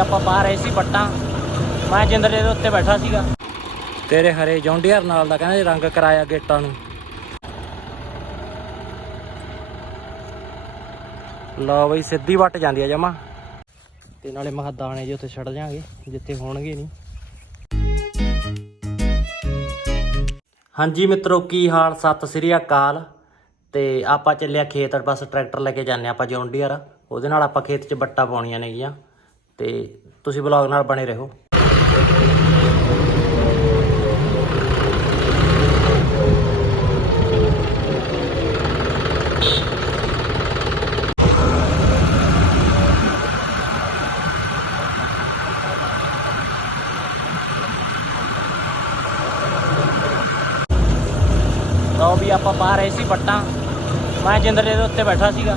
ਆਪਾਂ ਪਾ ਰਹੇ ਸੀ ਬੱਟਾਂ ਮੈਂ ਜਿੰਦਰੇ ਦੇ ਉੱਤੇ ਬੈਠਾ ਸੀਗਾ। ਤੇਰੇ ਹਰੇ ਜੌਂਡੀਅਰ ਨਾਲ ਦਾ ਕਹਿੰਦੇ ਰੰਗ ਕਰਾਇਆ ਗੇਟਾਂ ਨੂੰ। ਲਓ ਬਈ, ਸਿੱਧੀ ਵੱਟ ਜਾਂਦੀ ਆ ਜਮਾ। ਤੇ ਨਾਲੇ ਮਹਾ ਦਾਣੇ ਜੇ ਉੱਥੇ ਛੱਡ ਜਾਾਂਗੇ ਜਿੱਥੇ ਹੋਣਗੇ ਨਹੀਂ। ਹਾਂਜੀ ਮਿੱਤਰੋ, ਕੀ ਹਾਲ? ਸਤਿ ਸ੍ਰੀ ਅਕਾਲ। ਤੇ ਆਪਾਂ ਚੱਲਿਆ ਖੇਤ, ਬਸ ਟਰੈਕਟਰ ਲੈ ਕੇ ਜਾਂਦੇ ਆਪਾਂ ਜੌਂਡੀਅਰ। ਉਹਦੇ ਨਾਲ ਆਪਾਂ ਖੇਤ 'ਚ ਬੱਟਾ ਪਾਉਣੀਆਂ ਨੇਗੀਆਂ। ਤੇ ਤੁਸੀਂ ਵਲੌਗ ਨਾਲ ਬਣੇ ਰਹੋ। ਲਓ ਵੀ ਆਪਾਂ ਪਾ ਰਹੇ ਸੀ ਬੱਟਾਂ ਮੈਂ ਜਿੰਦਰੇ ਦੇ ਉੱਤੇ ਬੈਠਾ ਸੀਗਾ।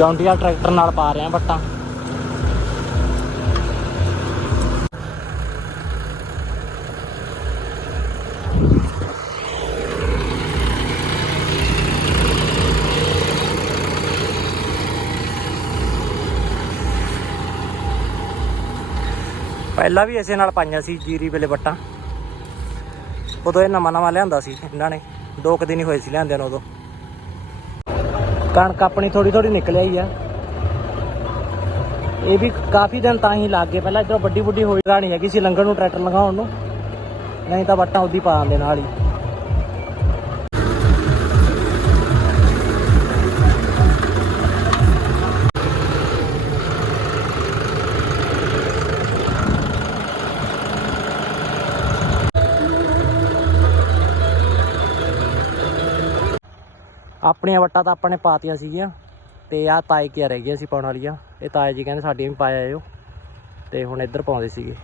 ਜੌਂਡੀਆ ਟਰੈਕਟਰ ਨਾਲ ਪਾ ਰਹੇ ਆ ਬੱਟਾਂ। ਪਹਿਲਾਂ ਵੀ ਇਸੇ ਨਾਲ ਪਾਈਆਂ ਸੀ ਜੀਰੀ ਵੇਲੇ ਵੱਟਾਂ ਉਦੋਂ ਇਹ ਨਵਾਂ ਨਵਾਂ ਲਿਆਂਦਾ ਸੀ ਇਹਨਾਂ ਨੇ। ਦੋ ਕੁ ਦਿਨ ਹੀ ਹੋਏ ਸੀ ਲਿਆਂਦਿਆਂ ਨੂੰ ਉਦੋਂ। ਕਣਕ ਆਪਣੀ ਥੋੜੀ ਥੋੜੀ ਨਿਕਲ ਆਈ ਆ। ਇਹ ਵੀ ਕਾਫੀ ਦਿਨ ਤਾਂ ਹੀ ਲੱਗ ਗਏ। ਪਹਿਲਾਂ ਇਧਰੋਂ ਵੱਡੀ ਵੱਡੀ ਹੋਈ ਰਾਣੀ ਹੈਗੀ ਸੀ ਲੰਘਣ ਨੂੰ, ਟਰੈਕਟਰ ਲਗਾਉਣ ਨੂੰ। ਨਹੀਂ ਤਾਂ ਬੱਟਾਂ ਉਦੀ ਪਾ ਆਂਦੇ ਨਾਲ ਹੀ। ਆਪਣੀਆਂ ਵੱਟਾਂ ਤਾਂ ਆਪਾਂ ਨੇ ਪਾਤੀਆਂ ਸੀਗੀਆਂ ਤੇ ਆਹ ਤਾਏ ਕੀ ਰਹਿ ਗਈਆਂ ਸੀ ਪਾਉਣ ਵਾਲੀਆਂ। ਇਹ ਤਾਏ ਜੀ ਕਹਿੰਦੇ ਸਾਡੀਆਂ ਵੀ ਪਾਇਆ ਆਇਓ ਤੇ ਹੁਣ ਇੱਧਰ ਪਾਉਂਦੇ ਸੀਗੇ।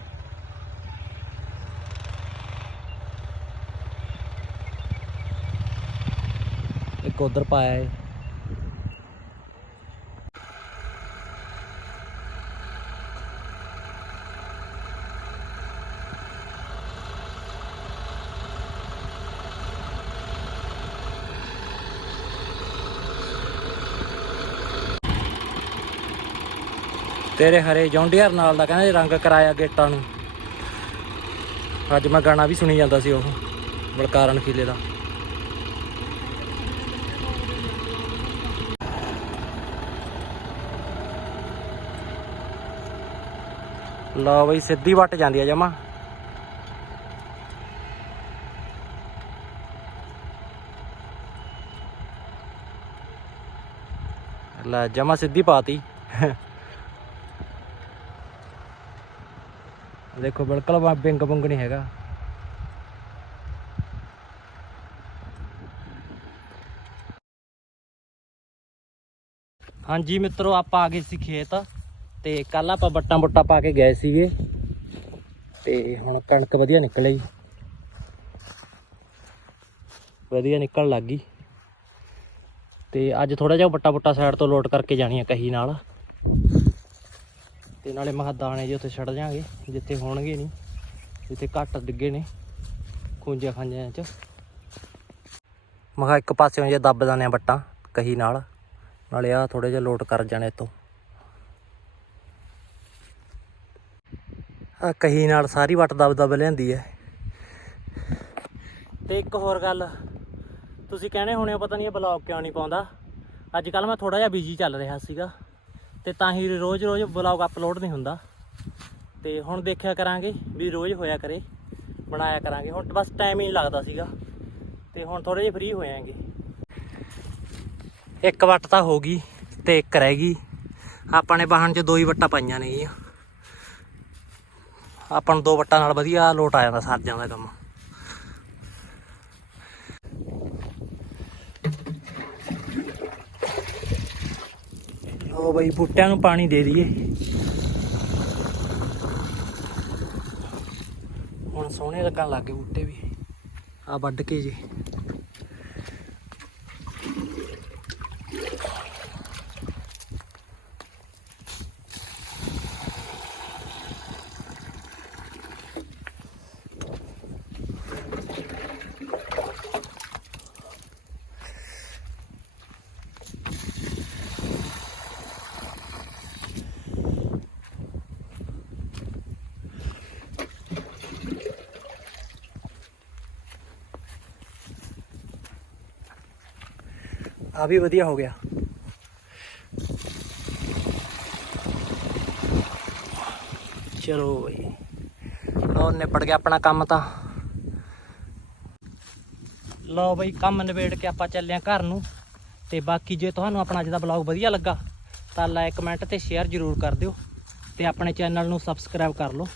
ਇੱਕ ਉਧਰ ਪਾਇਆ ਹੈ ਤੇਰੇ ਹਰੇ ਜੌਂਡੀਅਰ ਨਾਲ ਦਾ ਕਹਿੰਦੇ ਰੰਗ ਕਰਾਇਆ ਗੇਟਾਂ ਨੂੰ। ਅੱਜ ਮੈਂ ਗਾਣਾ ਵੀ ਸੁਣੀ ਜਾਂਦਾ ਸੀ ਉਹ ਬਲਕਾਰਨ ਖੀਲੇ ਦਾ। ਲਓ ਬਈ, ਸਿੱਧੀ ਵੱਟ ਜਾਂਦੀ ਆ ਜਮਾ। ਲੈ, ਜਮਾ ਸਿੱਧੀ ਪਾਤੀ। ਦੇਖੋ, ਬਿਲਕੁਲ ਬਿੰਗ ਬੁੰਗ ਨਹੀਂ ਹੈਗਾ। ਹਾਂਜੀ ਮਿੱਤਰੋ, ਆਪਾਂ ਆ ਗਏ ਸੀ ਖੇਤ ਤੇ ਕੱਲ ਆਪਾਂ ਬੱਟਾਂ ਬੁੱਟਾਂ ਪਾ ਕੇ ਗਏ ਸੀਗੇ ਤੇ ਹੁਣ ਕਣਕ ਵਧੀਆ ਨਿਕਲ ਆਈ ਵਧੀਆ ਨਿਕਲਣ ਲੱਗ ਗਈ। ਤੇ ਅੱਜ ਥੋੜਾ ਜਿਹਾ ਬੱਟਾ ਬੁੱਟਾ ਸਾਈਡ ਤੋਂ ਲੋਡ ਕਰਕੇ ਜਾਣੀ ਆ ਕਹੀ ਨਾਲ। ਤੇ ਨਾਲੇ ਮਹਾ ਦਾਣੇ ਜੇ ਉੱਥੇ ਛੱਡ ਜਾਾਂਗੇ, ਜਿੱਥੇ ਹੋਣਗੇ ਨਹੀਂ, ਜਿੱਥੇ ਘੱਟ ਡਿੱਗੇ ਨੇ, ਖੁੰਝਾ ਖਾਂਜਿਆਂ ਚ। ਮਹਾ ਇੱਕ ਪਾਸਿਓਂ ਜੇ ਦੱਬ ਦਾਨੇ ਆ ਬੱਟਾਂ ਕਹੀ ਨਾਲ, ਨਾਲੇ ਆ ਥੋੜੇ ਜਿਹਾ ਲੋਟ ਕਰ ਜਾਣੇ ਇੱਥੋਂ। ਆ ਕਹੀ ਨਾਲ ਸਾਰੀ ਵੱਟ ਦਬ ਦਬ ਲਿਆਂਦੀ ਐ। ਤੇ ਇੱਕ ਹੋਰ ਗੱਲ, ਤੁਸੀਂ ਕਹਿੰਦੇ ਹੋਣੇ ਹੋ ਪਤਾ ਨਹੀਂ ਇਹ ਬਲੌਗ ਕਿਉਂ ਨਹੀਂ ਪਾਉਂਦਾ। ਅੱਜ ਕੱਲ ਮੈਂ ਥੋੜਾ ਜਿਹਾ ਬਿਜ਼ੀ ਚੱਲ ਰਿਹਾ ਸੀਗਾ। ਤੇ ਤਾਂ ਹੀ ਰੋਜ਼-ਰੋਜ਼ ਵਲੌਗ ਅਪਲੋਡ ਨਹੀਂ ਹੁੰਦਾ। ਤੇ ਹੁਣ ਦੇਖਿਆ ਕਰਾਂਗੇ ਵੀ ਰੋਜ਼ ਹੋਇਆ ਕਰੇ, ਬਣਾਇਆ ਕਰਾਂਗੇ। ਹੁਣ ਬਸ ਟਾਈਮ ਹੀ ਨਹੀਂ ਲੱਗਦਾ ਸੀਗਾ। ਤੇ ਹੁਣ ਥੋੜੇ ਜਿਹਾ ਫ੍ਰੀ ਹੋਇਆਂਗੇ ਇੱਕ ਵੱਟ ਤਾਂ ਹੋ ਗਈ ਤੇ ਇੱਕ ਰਹਿ ਗਈ। ਆਪਾਂ ਨੇ ਬਾਹਣ 'ਚ ਦੋ ਹੀ ਵੱਟਾਂ ਪਾਈਆਂ ਨੇ ਆਪਾਂ ਨੂੰ ਦੋ ਵੱਟਾਂ ਨਾਲ ਵਧੀਆ ਲੋਟ ਆ ਜਾਂਦਾ, ਸਰ ਜਾਂਦਾ ਕੰਮ। ਲਓ ਬਈ, ਬੂਟਿਆਂ ਨੂੰ ਪਾਣੀ ਦੇ ਦਈਏ। ਹੁਣ ਸੋਹਣੇ ਲੱਗਣ ਲੱਗੇ ਬੂਟੇ ਵੀ। ਆ ਵੱਢ ਕੇ ਜੀ। ਆ ਵੀ ਵਧੀਆ ਹੋ ਗਿਆ। ਚਲੋ ਬਈ। ਲਓ ਨਿਪਟ ਗਿਆ ਆਪਣਾ ਕੰਮ ਤਾਂ। ਲਓ ਬਈ, ਕੰਮ ਨਿਬੇੜ ਕੇ ਆਪਾਂ ਚੱਲੇ ਆਂ ਘਰ ਨੂੰ। ਤੇ ਬਾਕੀ ਜੇ ਤੁਹਾਨੂੰ ਆਪਣਾ ਅੱਜ ਦਾ ਬਲੌਗ ਵਧੀਆ ਲੱਗਾ, ਤਾਂ ਲਾਈਕ ਕਮੈਂਟ ਤੇ ਸ਼ੇਅਰ ਜ਼ਰੂਰ ਕਰ ਦਿਓ। ਤੇ ਆਪਣੇ ਚੈਨਲ ਨੂੰ ਸਬਸਕ੍ਰਾਈਬ ਕਰ ਲਓ।